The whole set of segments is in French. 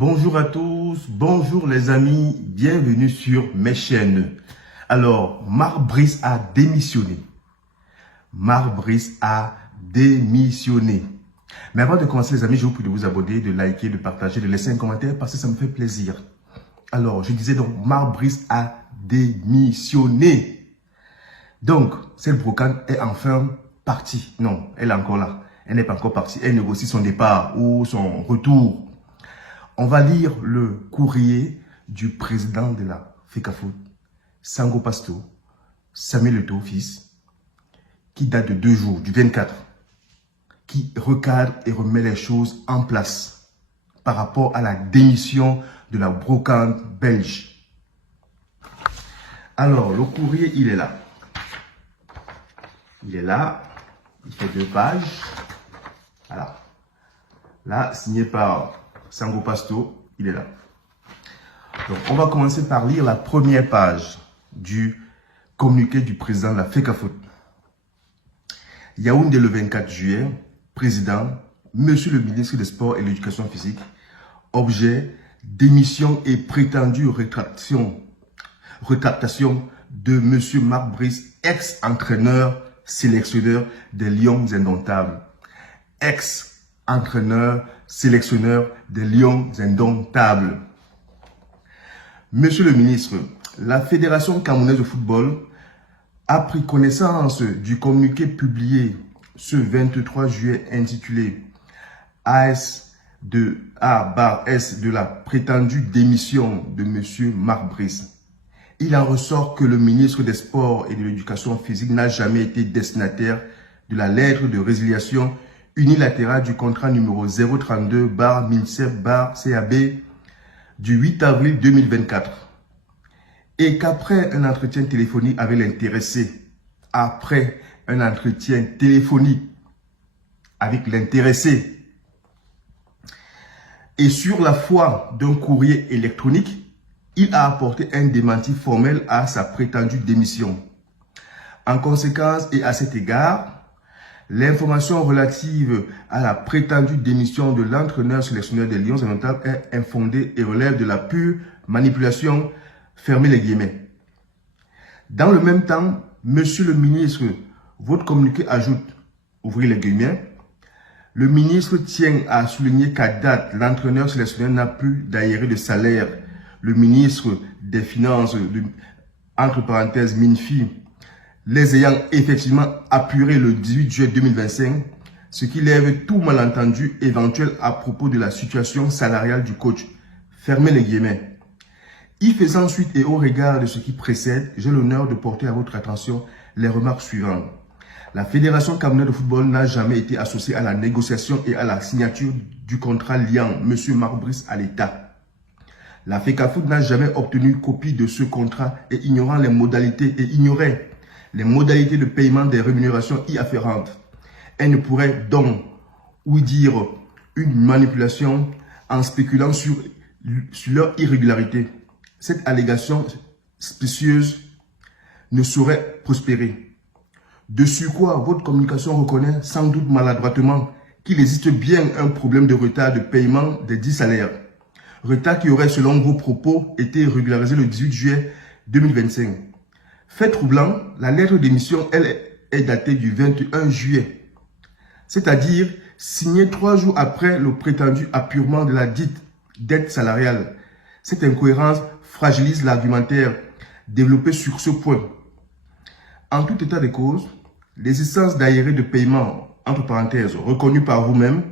Bonjour à tous, bonjour les amis, bienvenue sur mes chaînes. Alors, Marc Brice a démissionné. Marc Brice a démissionné. Mais avant de commencer les amis, je vous prie de vous abonner, de liker, de partager, de laisser un commentaire parce que ça me fait plaisir. Alors, je disais donc, Marc Brice a démissionné. Donc, cette brocante est enfin partie. Non, elle est encore là. Elle n'est pas encore partie. Elle négocie son départ ou son retour. On va lire le courrier du président de la FECAFOOT, Sango Pasto, Samuel Eto'o fils, qui date de 2 jours, du 24, qui recadre et remet les choses en place par rapport à la démission de la brocante belge. Alors, le courrier, il est là. Il est là, il fait 2 pages. Voilà. Là, signé par Sango Pasto, il est là. Donc, on va commencer par lire la première page du communiqué du président de la FECAFOOT. Yaoundé le 24 juillet, président, monsieur le ministre des Sports et de l'Éducation physique, objet, démission et prétendue rétractation de monsieur Marc Brice, ex-entraîneur, sélectionneur des Lions Indomptables. Ex-entraîneur, sélectionneur des Lions Indomptables. Monsieur le ministre, la Fédération camerounaise de football a pris connaissance du communiqué publié ce 23 juillet intitulé AS de A/S de la prétendue démission de monsieur Marc Brice. Il en ressort que le ministre des Sports et de l'Éducation physique n'a jamais été destinataire de la lettre de résiliation unilatérale du contrat numéro 032/MINCEF/CAB du 8 avril 2024 et qu'après un entretien téléphonique avec l'intéressé, et sur la foi d'un courrier électronique, il a apporté un démenti formel à sa prétendue démission. En conséquence et à cet égard, l'information relative à la prétendue démission de l'entraîneur sélectionneur des Lions Indomptables est infondée et relève de la pure manipulation, fermez les guillemets. Dans le même temps, monsieur le ministre, votre communiqué ajoute, ouvrez les guillemets, le ministre tient à souligner qu'à date, l'entraîneur sélectionneur n'a plus d'aéré de salaire. Le ministre des Finances, entre parenthèses, MINFI, les ayant effectivement apurés le 18 juillet 2025, ce qui lève tout malentendu éventuel à propos de la situation salariale du coach. Fermez les guillemets. Y faisant suite et au regard de ce qui précède, j'ai l'honneur de porter à votre attention les remarques suivantes. La Fédération camerounaise de football n'a jamais été associée à la négociation et à la signature du contrat liant M. Marc Brice à l'État. La FECAFOOT n'a jamais obtenu copie de ce contrat et ignorait les modalités de paiement des rémunérations y afférentes. Elle ne pourrait donc, ou dire une manipulation en spéculant sur leur irrégularité. Cette allégation spécieuse ne saurait prospérer. De surcroît, votre communication reconnaît sans doute maladroitement qu'il existe bien un problème de retard de paiement des 10 salaires. Retard qui aurait, selon vos propos, été régularisé le 18 juillet 2025. Fait troublant, la lettre d'émission, elle, est datée du 21 juillet. C'est-à-dire signée 3 jours après le prétendu apurement de la dite dette salariale. Cette incohérence fragilise l'argumentaire développé sur ce point. En tout état de cause, l'existence d'aérés de paiement, entre parenthèses, reconnu par vous-même,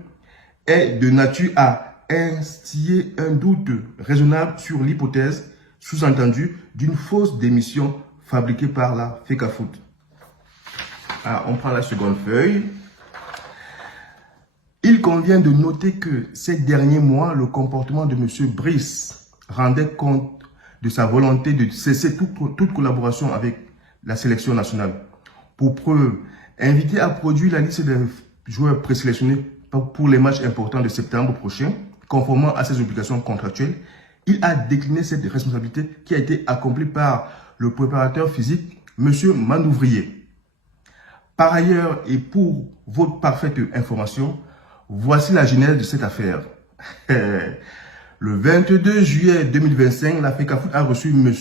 est de nature à instiller un doute raisonnable sur l'hypothèse, sous-entendue, d'une fausse démission fabriquée par la FECAFOOT. Alors, on prend la seconde feuille. Il convient de noter que ces derniers mois, le comportement de M. Brice rendait compte de sa volonté de cesser toute collaboration avec la sélection nationale. Pour preuve, invité à produire la liste des joueurs présélectionnés pour les matchs importants de septembre prochain, conformément à ses obligations contractuelles, il a décliné cette responsabilité qui a été accomplie par le préparateur physique, M. Mandouvrier. Par ailleurs, et pour votre parfaite information, voici la genèse de cette affaire. Le 22 juillet 2025, la FECAFOOT a reçu de M.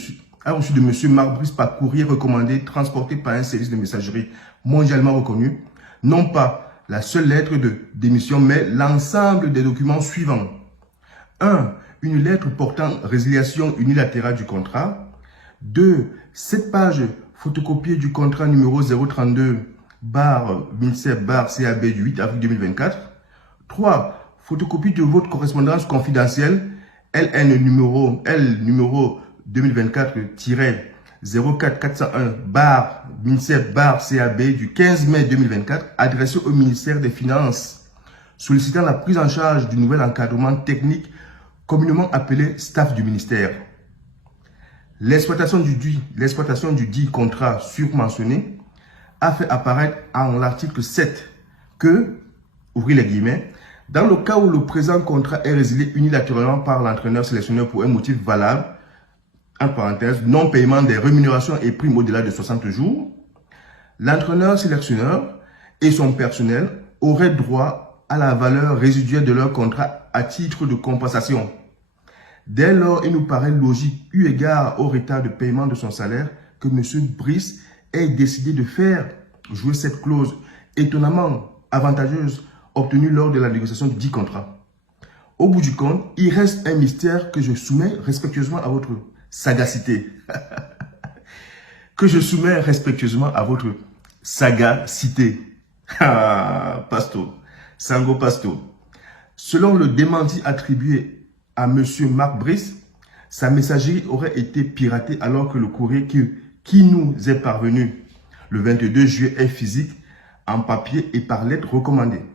Marc Brice par courrier recommandé, transporté par un service de messagerie mondialement reconnu, non pas la seule lettre de démission, mais l'ensemble des documents suivants. 1. Une lettre portant résiliation unilatérale du contrat. 2. 7 pages photocopiées du contrat numéro 032/MINSEP/CAB du 8 avril 2024. 3. Photocopie de votre correspondance confidentielle LN numéro 2024-04401/MINSEP/CAB du 15 mai 2024 adressée au ministère des Finances sollicitant la prise en charge du nouvel encadrement technique communément appelé staff du ministère. L'exploitation du dit contrat surmentionné a fait apparaître en l'article 7 que, ouvrez les guillemets, dans le cas où le présent contrat est résilié unilatéralement par l'entraîneur sélectionneur pour un motif valable, en parenthèse, non-paiement des rémunérations et primes au-delà de 60 jours, l'entraîneur sélectionneur et son personnel auraient droit à la valeur résiduelle de leur contrat à titre de compensation. Dès lors, il nous paraît logique, eu égard au retard de paiement de son salaire, que M. Brice ait décidé de faire jouer cette clause étonnamment avantageuse obtenue lors de la négociation du dit contrat. Au bout du compte, il reste un mystère que je soumets respectueusement à votre sagacité. Que je soumets respectueusement à votre sagacité. Pasto, Sango Pasto. Selon le démenti attribué à M. Marc Brice, sa messagerie aurait été piratée alors que le courrier qui nous est parvenu le 22 juillet est physique, en papier et par lettre recommandée.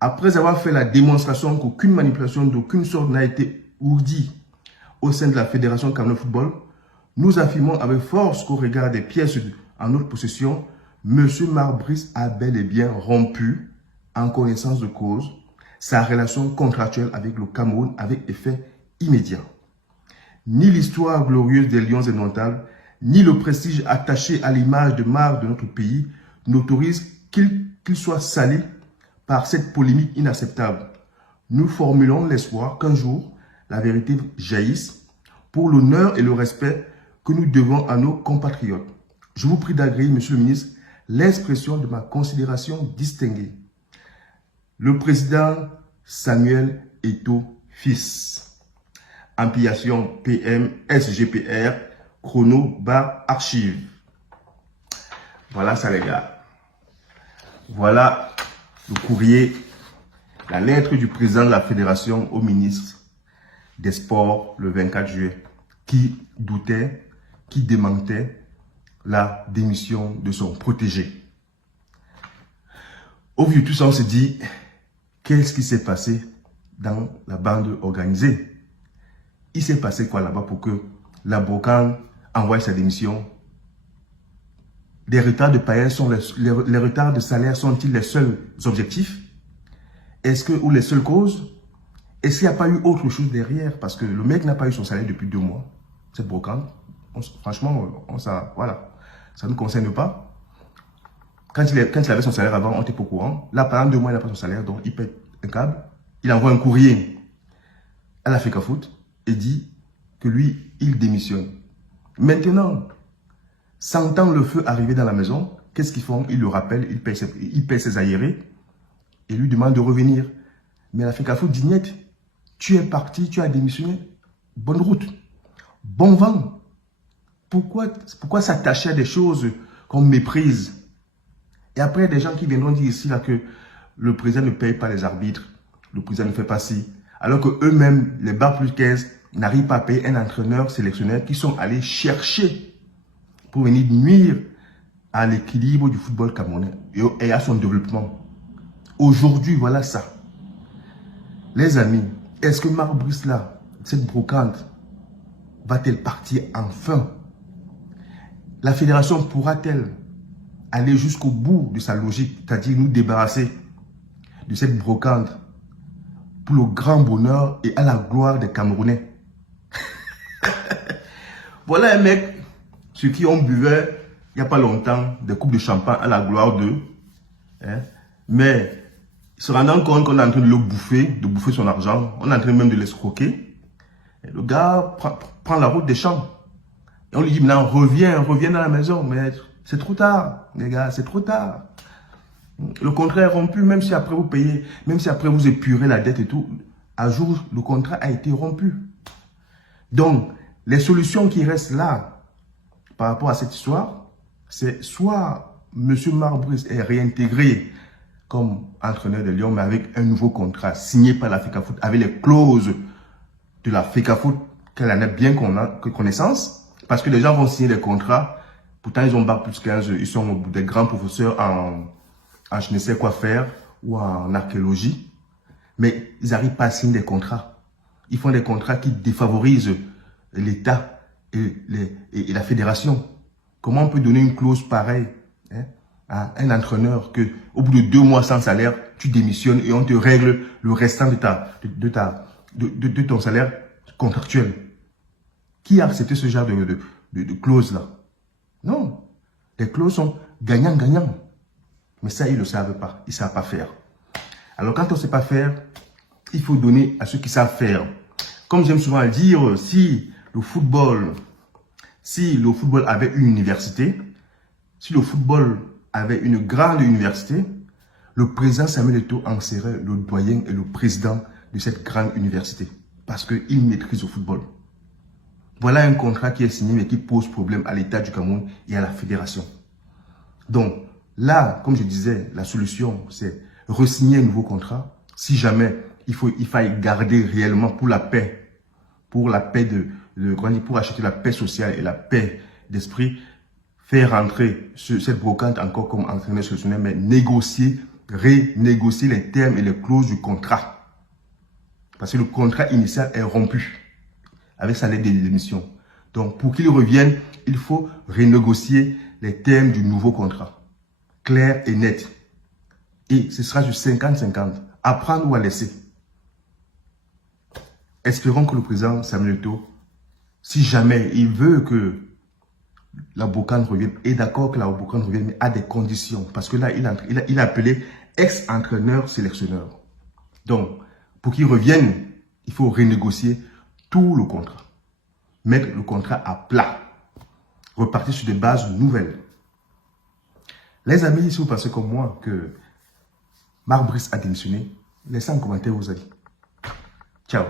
Après avoir fait la démonstration qu'aucune manipulation d'aucune sorte n'a été ourdie au sein de la Fédération Cameroun Football, nous affirmons avec force qu'au regard des pièces en notre possession, M. Marc Brice a bel et bien rompu, en connaissance de cause, sa relation contractuelle avec le Cameroun avec effet immédiat. Ni l'histoire glorieuse des Lions indomptables, ni le prestige attaché à l'image de marque de notre pays n'autorisent qu'il soit sali par cette polémique inacceptable. Nous formulons l'espoir qu'un jour, la vérité jaillisse pour l'honneur et le respect que nous devons à nos compatriotes. Je vous prie d'agréer, Monsieur le ministre, l'expression de ma considération distinguée. Le président Samuel Eto'o Fils. Ampliation PM SGPR chrono/archive. Voilà ça les gars. Voilà le courrier, la lettre du président de la fédération au ministre des Sports le 24 juillet qui doutait, qui démentait la démission de son protégé. Au vu de tout ça, on se dit, qu'est-ce qui s'est passé dans la bande organisée? Il s'est passé quoi là-bas pour que la brocante envoie sa démission? Les retards de païens sont les retards de salaire sont-ils les seuls objectifs? Est-ce que, ou les seules causes? Est-ce qu'il n'y a pas eu autre chose derrière? Parce que le mec n'a pas eu son salaire depuis 2 mois. Cette brocante, franchement, voilà, ça ne nous concerne pas. Quand il avait son salaire avant, on n'était pas au courant. Là, pendant 2 mois, il n'a pas son salaire, donc il pète un câble. Il envoie un courrier à la FECAFOOT et dit que lui, il démissionne. Maintenant, sentant le feu arriver dans la maison, qu'est-ce qu'ils font? Ils le rappellent, ils paient ses aérés et lui demandent de revenir. Mais la FECAFOOT dit net, tu es parti, tu as démissionné, bonne route, bon vent. Pourquoi s'attacher à des choses qu'on méprise? Et après, il y a des gens qui viendront dire ici là, que le président ne paye pas les arbitres, le président ne fait pas ci, alors qu'eux-mêmes, les Bar plus 15, n'arrivent pas à payer un entraîneur sélectionneur qui sont allés chercher pour venir nuire à l'équilibre du football camerounais et à son développement. Aujourd'hui, voilà ça. Les amis, est-ce que Marc Brice là, cette brocante, va-t-elle partir enfin? La fédération pourra-t-elle aller jusqu'au bout de sa logique, c'est-à-dire nous débarrasser de cette brocante pour le grand bonheur et à la gloire des Camerounais? Voilà un mec sur qui on buvait il n'y a pas longtemps des coupes de champagne à la gloire d'eux. Hein? Mais se rendant compte qu'on est en train de le bouffer, de bouffer son argent, on est en train même de l'escroquer. Et le gars prend la route des champs. Et on lui dit maintenant, reviens dans la maison. Mais c'est trop tard, les gars, c'est trop tard. Le contrat est rompu, même si après vous payez, même si après vous épurez la dette et tout, à jour, le contrat a été rompu. Donc, les solutions qui restent là, par rapport à cette histoire, c'est soit M. Marc Brice est réintégré comme entraîneur de Lyon, mais avec un nouveau contrat signé par la FECAFOOT, avec les clauses de la FECAFOOT, qu'elle en a bien connaissance, parce que les gens vont signer des contrats, pourtant ils ont bac plus 15, ils sont des grands professeurs en je ne sais quoi faire, ou en archéologie, mais ils n'arrivent pas à signer des contrats. Ils font des contrats qui défavorisent l'État et la fédération. Comment on peut donner une clause pareille à un entraîneur que au bout de 2 mois sans salaire, tu démissionnes et on te règle le restant de ton salaire contractuel? Qui a accepté ce genre de clause-là? Non. Les clauses sont gagnant-gagnant. Mais ça, ils ne le savent pas. Ils ne savent pas faire. Alors, quand on ne sait pas faire, il faut donner à ceux qui savent faire. Comme j'aime souvent le dire, si le football avait une université, si le football avait une grande université, le président Samuel Eto'o en serait le doyen et le président de cette grande université. Parce qu'il maîtrise le football. Voilà un contrat qui est signé mais qui pose problème à l'État du Cameroun et à la fédération. Donc, là, comme je disais, la solution, c'est re-signer un nouveau contrat. Si jamais il faille garder réellement pour la paix, pour acheter la paix sociale et la paix d'esprit, faire rentrer cette brocante encore comme entraîneur sélectionneur, mais renégocier les termes et les clauses du contrat. Parce que le contrat initial est rompu avec sa lettre de démission. Donc, pour qu'il revienne, il faut renégocier les termes du nouveau contrat. Clair et net. Et ce sera du 50-50. À prendre ou à laisser. Espérons que le président Samuel Eto'o, si jamais il veut que la Bocane revienne, est d'accord que la Bocane revienne, mais à des conditions. Parce que là, il a appelé ex-entraîneur sélectionneur. Donc, pour qu'il revienne, il faut renégocier tout le contrat. Mettre le contrat à plat. Repartir sur des bases nouvelles. Les amis, si vous pensez comme moi que Marc Brice a démissionné, laissez un commentaire vos avis. Ciao.